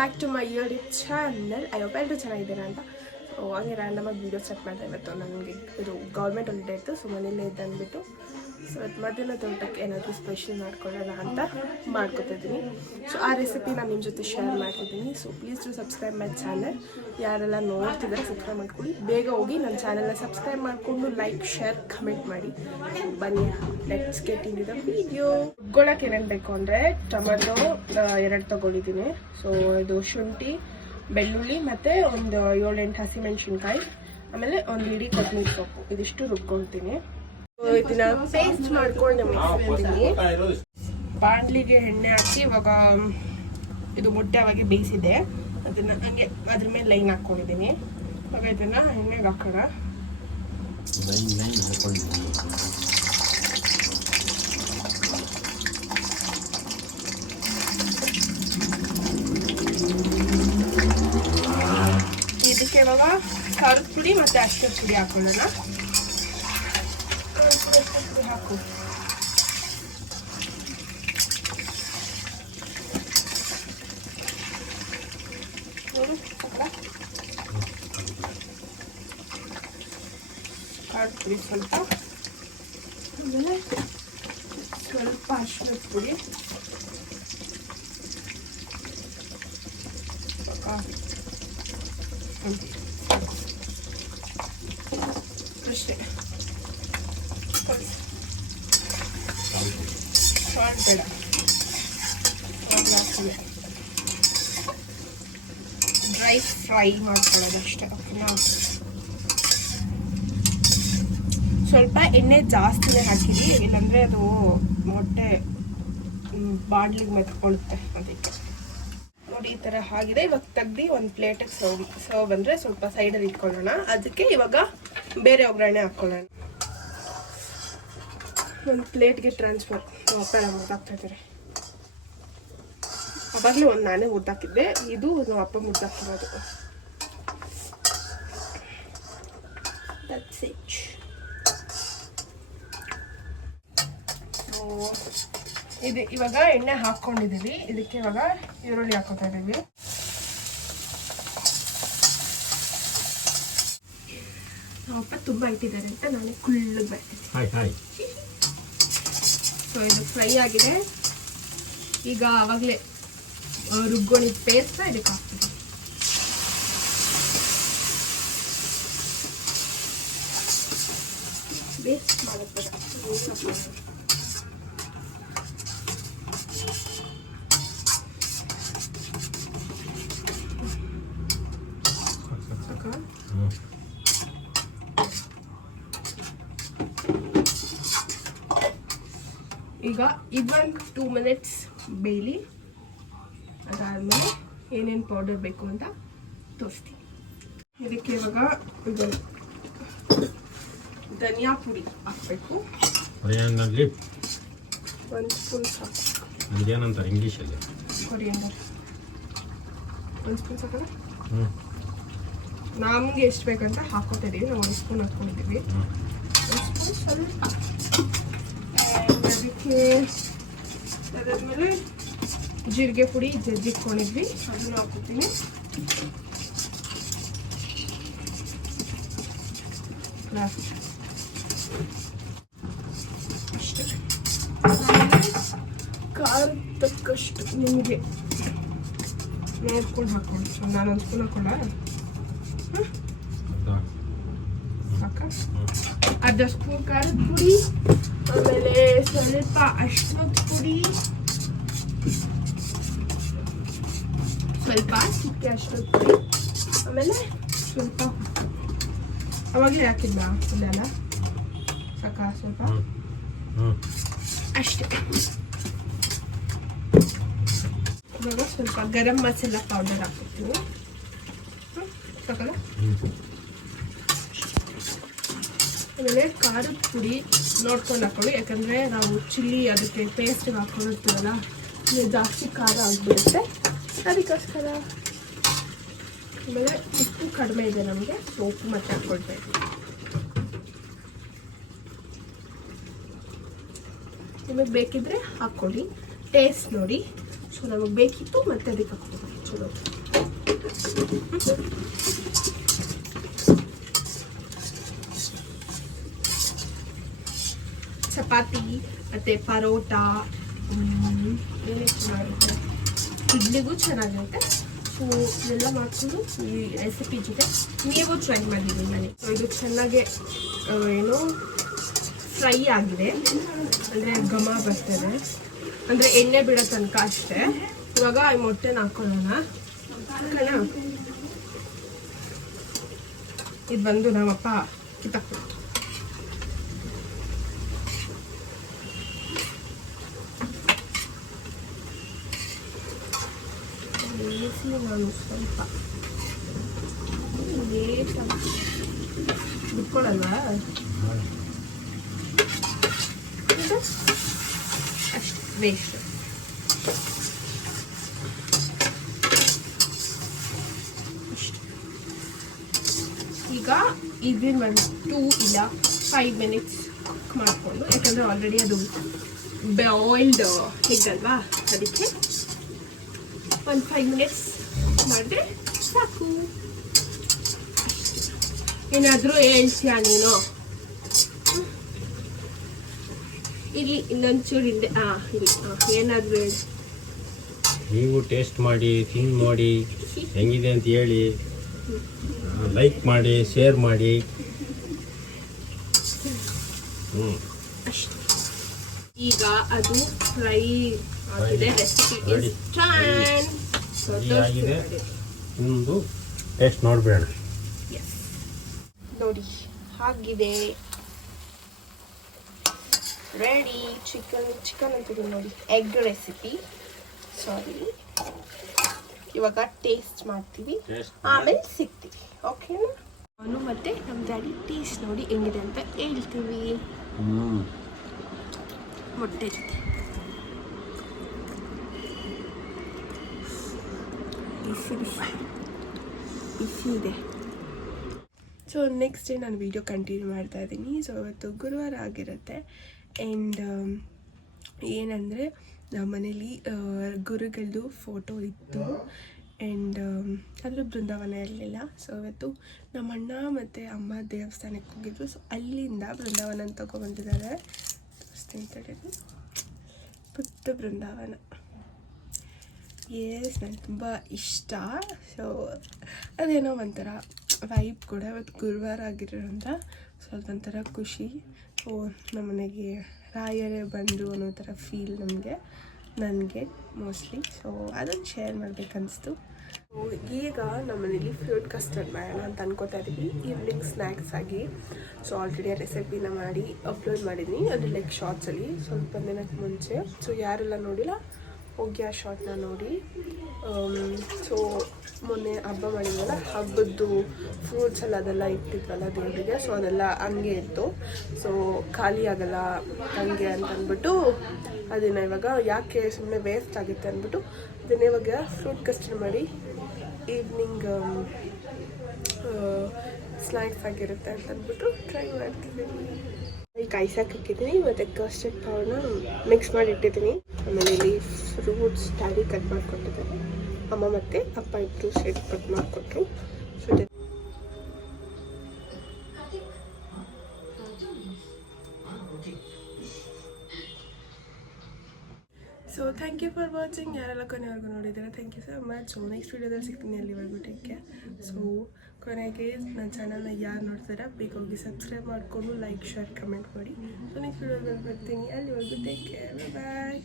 Back to my YouTube channel. I hope ಎಲ್ಲರೂ ಚೆನ್ನಾಗಿದ್ದೀರಾ ಅಂತ. ಸೊ ಹಾಗೆ ರ್ಯಾಂಡಮಾಗಿ ವೀಡಿಯೋ ಚೆಕ್ ಮಾಡಿದೆ. ಇವತ್ತು ನನಗೆ ಇದು ಗೌರ್ಮೆಂಟ್ ಹಾಲಿಡೇ ಇತ್ತು, ಸೊ ಮನೇಲೇ ಇದ್ದು ಅಂದ್ಬಿಟ್ಟು ಸೊ ಇವತ್ತು ಮಧ್ಯಾಹ್ನದ ಊಟಕ್ಕೆ ಏನಾದರೂ ಸ್ಪೆಷಲ್ ಮಾಡ್ಕೊಳ್ಳೋಣ ಅಂತ ಮಾಡ್ಕೊತಿದ್ದೀನಿ. ಸೊ ಆ ರೆಸಿಪಿ ನಾನು ನಿಮ್ಮ ಜೊತೆ ಶೇರ್ ಮಾಡ್ತಿದ್ದೀನಿ. So please to subscribe my channel. ಯಾರೆಲ್ಲ ನೋಡ್ತಿದ್ದಾರೆ ಸಬ್ಸ್ಕ್ರೈಬ್ ಮಾಡ್ಕೊಳ್ಳಿ. ಬೇಗ ಹೋಗಿ ನನ್ನ ಚಾನಲ್ನ ಸಬ್ಸ್ಕ್ರೈಬ್ ಮಾಡಿಕೊಂಡು ಲೈಕ್, ಶೇರ್, ಕಮೆಂಟ್ ಮಾಡಿ. ಬನ್ನಿ, let's get in the video. ರುಬ್ಕೊಳ್ಳೋಕೆ ಏನೇನು ಬೇಕು ಅಂದರೆ ಟೊಮೆಟೊ 2 ತೊಗೊಂಡಿದ್ದೀನಿ. ಸೊ ಇದು ಶುಂಠಿ, ಬೆಳ್ಳುಳ್ಳಿ ಮತ್ತು ಒಂದು 7-8 ಹಸಿಮೆಣಸಿನ್ಕಾಯಿ, ಆಮೇಲೆ ಒಂದು ಇಡೀ ಕೊತ್ತಂಬರಿ ಸೊಪ್ಪು, ಇದಿಷ್ಟು ರುಬ್ಕೊಳ್ತೀನಿ. ಇದನ್ನ ಪೇಸ್ಟ್ ಮಾಡ್ಕೊಂಡು ಮಿಕ್ಸಿದ್ದೀನಿ. ಬಾಣಲಿಗೆ ಎಣ್ಣೆ ಹಾಕಿ ಇವಾಗ ಇದು ಮುಟ್ಟೆವಾಗಿ ಬೇಯಿಸಿದೆ, ಅದನ್ನ ಹಂಗೆ ಅದ್ರ ಮೇಲೆ ಲೈನ್ ಹಾಕ್ಕೊಂಡಿದ್ದೀನಿ. ಇವಾಗ ಇದನ್ನ ಎಣ್ಣೆಗೆ ಹಾಕೋಣ. ಇದಕ್ಕೆ ಇವಾಗ ಖಾರದ ಪುಡಿ ಮತ್ತು ಅರಿಶಿನ ಪುಡಿ ಹಾಕೊಳ್ಳೋಣ. ಹಾಕು. ಖಾರದ ಪುಡಿ ಸ್ವಲ್ಪ, ಆಮೇಲೆ ಸ್ವಲ್ಪ ಅರಿಶಿನ ಪುಡಿ, ಅಷ್ಟೇ. ಸಾಲ್ಟ್ ಬೇಡ, ಡ್ರೈ ಫ್ರೈ ಮಾಡ್ಕೊಳ್ಳೋದಷ್ಟೇ. ಓಕೆನಾ? ಸ್ವಲ್ಪ ಎಣ್ಣೆ ಜಾಸ್ತಿನೇ ಹಾಕಿರಿ, ಇಲ್ಲಾಂದರೆ ಅದು ಮೊಟ್ಟೆ ಬಾಡ್ಲಿಗೆ ಮೆತ್ಕೊಳ್ಳುತ್ತೆ. ಅದಕ್ಕೆ ನೋಡಿ ಈ ಥರ ಆಗಿದೆ. ಇವಾಗ ತೆಗ್ದು ಒಂದು ಪ್ಲೇಟಿಗೆ ಸರ್ವ್ ಅಂದರೆ ಸ್ವಲ್ಪ ಸೈಡಲ್ಲಿ ಇಟ್ಕೊಳ್ಳೋಣ. ಅದಕ್ಕೆ ಇವಾಗ ಬೇರೆ ಒಗ್ಗರಣೆ ಹಾಕ್ಕೊಳ್ಳೋಣ. ಒಂದು ಪ್ಲೇಟ್ಗೆ ಟ್ರಾನ್ಸ್ಫರ್. ಅಪ್ಪ ಮುದ್ದಾಕ್ತಾ ಇದ್ದಾರೆ. ಅವಾಗಲೇ ಒಂದು ನಾನೇ ಮುದ್ದಾಕಿದ್ದೆ, ಇದು ಅಪ್ಪ ಮುದ್ದಾಕಿರೋದು. ಇದು ಇವಾಗ ಎಣ್ಣೆ ಹಾಕ್ಕೊಂಡಿದ್ದೀವಿ. ಇದಕ್ಕೆ ಇವಾಗ ಈರುಳ್ಳಿ ಹಾಕೋತಾ ಇದ್ದೀವಿ. ಅಪ್ಪ ತುಂಬ ಇಟ್ಟಿದ್ದಾರೆ ಅಂತ ನಾನೇ ಕುಳ್ಳಗೆ ಬರ್ತೀನಿ. ಸೊ ಇದು ಫ್ರೈ ಆಗಿದೆ. ಈಗ ಆವಾಗಲೇ ರುಬ್ಕೊಂಡಿದ್ದ ಪೇಸ್ಟ್ ಇದಕ್ಕೆ ಹಾಕ್ತೀವಿ. ಬೇಸ್ಟ್ ಮಾಡುತ್ತೆ. ಈಗ ಇದೊಂದು 2 ಮಿನಿಟ್ಸ್ ಬೇಯಲಿ. ಅದಾದಮೇಲೆ ಏನೇನು ಪೌಡರ್ ಬೇಕು ಅಂತ ತೋರಿಸ್ತೀನಿ. ಇದಕ್ಕೆ ಇವಾಗ ಇದು ಧನಿಯಾ ಪುಡಿ ಹಾಕಬೇಕು. 1 ಸ್ಪೂನ್ ಸಾಕು. ಇಂಗ್ಲೀಷಲ್ಲಿ ಕೊರಿಯಂಡರ್ 1 ಸ್ಪೂನ್ ಸಾಕಲ್ಲ. ನಮಗೆ ಎಷ್ಟು ಬೇಕಂತ ಹಾಕೋತಿದ್ದೀವಿ. ನಾವು 1 ಸ್ಪೂನ್ ಹಾಕ್ಕೊಂಡಿದ್ದೀವಿ. 1 ಸ್ಪೂನ್ ಸ್ವಲ್ಪ. ಅದಕ್ಕೆ ಅದಾದ್ಮೇಲೆ ಜೀರಿಗೆ ಪುಡಿ ಜಜ್ಜಿಟ್ಕೊಂಡಿದ್ವಿ, ಅದನ್ನು ಹಾಕ್ಕೊತೀನಿ. ಅಷ್ಟೇ. ಖಾರ ತಕ್ಕಷ್ಟು ನಿಮಗೆ ನೋಡ್ಕೊಂಡು ಹಾಕೊಂಡು. ನಾನು 1 ಸ್ಪೂನ್ ಹಾಕೊಂಡ ಸಾಕ. ಅರ್ಧ ಸ್ಪೂನ್ ಖಾರದ ಪುಡಿ, ಆಮೇಲೆ ಸ್ವಲ್ಪ ಅರಿಶಿನದ ಪುಡಿ, ಸ್ವಲ್ಪ ಚಿಕ್ಕ ಅರಿಶಿನದ ಪುಡಿ, ಆಮೇಲೆ ಸ್ವಲ್ಪ ಅವಾಗಲೇ ಹಾಕಿದ್ದ ಇದೆಲ್ಲ ಸಾಕ. ಸ್ವಲ್ಪ ಅಷ್ಟೇ. ಇವಾಗ ಸ್ವಲ್ಪ ಗರಂ ಮಸಾಲ ಪೌಡರ್ ಹಾಕ್ತೀನಿ. ಸಾಕಲ್ಲ. ಆಮೇಲೆ ಖಾರದ ಪುಡಿ ನೋಡ್ಕೊಂಡು ಹಾಕೊಳ್ಳಿ, ಯಾಕಂದರೆ ನಾವು ಚಿಲ್ಲಿ ಅದಕ್ಕೆ ಪೇಸ್ಟಿಗೆ ಹಾಕೊಂಡಿರ್ತೀವಲ್ಲ, ಜಾಸ್ತಿ ಖಾರ ಆಗಿಬಿಡುತ್ತೆ, ಅದಕ್ಕೋಸ್ಕರ. ಆಮೇಲೆ ಉಪ್ಪು ಕಡಿಮೆ ಇದೆ ನಮಗೆ, ಸೊ ಉಪ್ಪು ಮತ್ತೆ ಹಾಕ್ಕೊಳ್ಬೇಕು. ನಿಮಗೆ ಬೇಕಿದ್ರೆ ಹಾಕ್ಕೊಳ್ಳಿ, ಟೇಸ್ಟ್ ನೋಡಿ. ಸೊ ನಮಗೆ ಬೇಕಿತ್ತು ಮತ್ತೆ ಅದಕ್ಕೆ ಹಾಕ್ಬೋದು ಚಲೋ. ಚಪಾತಿ ಮತ್ತು ಪರೋಟ ಏನೇ ಚೆನ್ನಾಗಿರುತ್ತೆ, ಇಡ್ಲಿಗೂ ಚೆನ್ನಾಗಿರುತ್ತೆ. ಸೊ ಇದೆಲ್ಲ ಮಾಡಿಕೊಂಡು ಈ ರೆಸಿಪಿ ಜೊತೆ ನೀವು ಟ್ರೈ ಮಾಡಿದ್ದೀನಿ ಮನೆ. ಸೊ ಇದು ಚೆನ್ನಾಗೆ ಏನು ಫ್ರೈ ಆಗಿದೆ, ಅಂದರೆ ಘಮ ಬರ್ತದೆ, ಅಂದರೆ ಎಣ್ಣೆ ಬಿಡೋ ತನಕ ಅಷ್ಟೇ. ಇವಾಗ ಈ ಮೊಟ್ಟೆನ ಹಾಕೊಳ್ಳೋಣ. ಇದು ಬಂದು ನಮ್ಮಪ್ಪ ಕಿತ್ತಾಕ್ಬಿಟ್ಟು ಬೇಯಿಸಿ ನಾನು ಸ್ವಲ್ಪ ಬಿಟ್ಕೊಳಲ್ವಾ ಅಷ್ಟು ವೇಸ್ಟ್. ಈಗ ಇದನ್ನ ಒಂದು 2 ಇಲ್ಲ 5 ಮಿನಿಟ್ಸ್ ಕುಕ್ ಮಾಡಿಕೊಂಡು, ಯಾಕಂದರೆ ಆಲ್ರೆಡಿ ಅದು ಬಾಯ್ಲ್ಡ್ ಎಗ್ ಅಲ್ವಾ, ಅದಕ್ಕೆ ಒಂದು 5 ಮಿನಿಟ್ಸ್ ಮಾಡಿದ್ರೆ ಸಾಕು. ಏನಾದರೂ ಹೇಳ್ತೀಯಾ ನೀನು? ಇಲ್ಲಿ ಇನ್ನೊಂಚೂರು ಹಿಂದೆ ಏನಾದರೂ ಹೇಳಿ. ನೀವು ಟೇಸ್ಟ್ ಮಾಡಿ, ತಿಂದು ನೋಡಿ ಹೆಂಗಿದೆ ಅಂತ ಹೇಳಿ, ಲೈಕ್ ಮಾಡಿ, ಶೇರ್ ಮಾಡಿ. ಈಗ ಅದು ಫ್ರೈ ಆಗಿದೆ. Recipe is done. ಆಗಿದೆ, ಒಂದು ಟೇಸ್ಟ್ ನೋಡಬೇಡ. ನೋಡಿ ಆಗಿದೆ, ರೆಡಿ. ಚಿಕನ್ ಅಂತಿದೆ ನೋಡಿ, ಎಗ್ ರೆಸಿಪಿ. ಸಾರಿ, ಇವಾಗ ಟೇಸ್ಟ್ ಮಾಡ್ತೀವಿ, ಆಮೇಲೆ ಸಿಗ್ತೀವಿ. ಓಕೆನಾ? ನಾನು ಮತ್ತೆ ನಮ್ಮ ಡ್ಯಾಡಿ ಟೇಸ್ಟ್ ನೋಡಿ ಹೆಂಗಿದೆ ಅಂತ ಹೇಳ್ತೀವಿ. ಮೊಟ್ಟೆ ಜೊತೆ ಬಿಸಿ ಬಿಸಿ ಬಿಸಿ ಇದೆ. ಸೊ ನೆಕ್ಸ್ಟ್ ಡೇ ನಾನು ವೀಡಿಯೋ ಕಂಟಿನ್ಯೂ ಮಾಡ್ತಾ ಇದ್ದೀನಿ. ಸೊ ಇವತ್ತು ಗುರುವಾರ ಆಗಿರುತ್ತೆ. ಆ್ಯಂಡ್ ಏನಂದರೆ ನಮ್ಮ ಮನೇಲಿ ಗುರುಗಳದ್ದು ಫೋಟೋ ಇತ್ತು, ಆ್ಯಂಡ್ ಅದ್ರ ಬೃಂದಾವನ ಇರಲಿಲ್ಲ. ಸೊ ಇವತ್ತು ನಮ್ಮ ಅಣ್ಣ ಮತ್ತು ಅಮ್ಮ ದೇವಸ್ಥಾನಕ್ಕೆ ಹೋಗಿದ್ರು. ಸೊ ಅಲ್ಲಿಂದ ಬೃಂದಾವನ ತೊಗೊಬಂದಿದ್ದಾರೆ. ಸ್ನೇಹಿತರಿಗೆ ಪುಟ್ಟ ಬೃಂದಾವನ. ನನಗೆ ತುಂಬ ಇಷ್ಟ. ಸೊ ಅದೇನೋ ಒಂಥರ ವೈಬ್ ಕೂಡ. ಇವತ್ತು ಗುರುವಾರ ಆಗಿರೋದ್ರಿಂದ ಸೊ ಅದೊಂಥರ ಖುಷಿ. ಸೊ ನಮ್ಮನೆಗೆ ರಾಯರೇ ಬಂದರು ಅನ್ನೋ ಥರ ಫೀಲ್ ನನಗೆ ಮೋಸ್ಟ್ಲಿ. ಸೊ ಅದನ್ನು ಶೇರ್ ಮಾಡಬೇಕನ್ನಿಸ್ತು. ಸೊ ಈಗ ನಮ್ಮನೇಲಿ ಫ್ರೂಟ್ ಕಸ್ಟರ್ಡ್ ಮಾಡೋಣ ಅಂತ ಅನ್ಕೋತಾ ಇದ್ದೀವಿ, ಈವ್ನಿಂಗ್ ಸ್ನ್ಯಾಕ್ಸ್ ಆಗಿ. ಸೊ ಆಲ್ರೆಡಿ ಆ ರೆಸಿಪಿನ ಮಾಡಿ ಅಪ್ಲೋಡ್ ಮಾಡಿದ್ದೀನಿ, ಅದು ಲೈಕ್ ಶಾರ್ಟ್ಸಲ್ಲಿ ಸ್ವಲ್ಪ ದಿನಕ್ಕೆ ಮುಂಚೆ. ಸೊ ಯಾರೆಲ್ಲ ನೋಡಿಲ್ಲ ಹೋಗಿ ಆ ಶಾರ್ಟ್ನ ನೋಡಿ. ಸೊ ಮೊನ್ನೆ ಹಬ್ಬ ಮಾಡಿದ್ವಲ್ಲ, ಹಬ್ಬದ್ದು ಫ್ರೂಟ್ಸ್ ಎಲ್ಲ ಅದೆಲ್ಲ ಇಟ್ಟಿದ್ವಲ್ಲ ದೇವರಿಗೆ. ಸೊ ಅದೆಲ್ಲ ಹಂಗೆ ಇತ್ತು. ಸೊ ಖಾಲಿ ಆಗಲ್ಲ ಹಂಗೆ ಅಂತಂದ್ಬಿಟ್ಟು ಅದನ್ನು ಇವಾಗ ಯಾಕೆ ಸುಮ್ಮನೆ ವೇಸ್ಟ್ ಆಗುತ್ತೆ ಅಂದ್ಬಿಟ್ಟು ಅದನ್ನ ಇವಾಗ ಫ್ರೂಟ್ ಕಸ್ಟರ್ಡ್ ಮಾಡಿ ಈವ್ನಿಂಗ್ ಸ್ನ್ಯಾಕ್ಸ್ ಆಗಿರುತ್ತೆ ಅಂತಂದ್ಬಿಟ್ಟು ಟ್ರೈ ಮಾಡ್ತಿದ್ದೀನಿ. ಕಾಯ್ಸಕ್ಕೆ ಹಾಕಿದ್ದೀನಿ ಮತ್ತು ಕಸ್ಟರ್ಡ್ ಪೌಡರ್ನ ಮಿಕ್ಸ್ ಮಾಡಿ ಇಟ್ಟಿದ್ದೀನಿ. ಆಮೇಲೆ ಇಲ್ಲಿ ಫ್ರೂಟ್ಸ್ ಡ್ಯಾಡಿ ಕಟ್ ಮಾಡಿಕೊಟ್ಟಿದ್ದಾರೆ, ಅಮ್ಮ ಮತ್ತು ಅಪ್ಪ ಇಬ್ಬರು ಸೇರಿ ಕಟ್ ಮಾಡಿಕೊಟ್ರು. So thank you for watching. ಯಾರೆಲ್ಲ ಕೊನೆವರೆಗೂ ನೋಡಿದ್ದೀರಾ thank you so much. So next ವೀಡಿಯೋದಲ್ಲಿ ಸಿಗ್ತೀನಿ, ಅಲ್ಲಿವರೆಗೂ ಟೇಕ್ ಕೇರ್. ಸೊ ಕೊನೆಗೆ ನನ್ನ ಚಾನಲ್ನ ಯಾರು ನೋಡ್ತೀರಾ ಬೇಗ ಹೋಗಿ ಸಬ್ಸ್ಕ್ರೈಬ್ ಮಾಡಿಕೊಂಡು ಲೈಕ್ ಶೇರ್ ಕಮೆಂಟ್ ಮಾಡಿ. ಸೊ ನೆಕ್ಸ್ಟ್ ವೀಡಿಯೋದಲ್ಲಿ ಬರ್ತೀನಿ, ಅಲ್ಲಿವರೆಗೂ ಟೇಕ್ ಕೇರ್, ಬಾಯ್.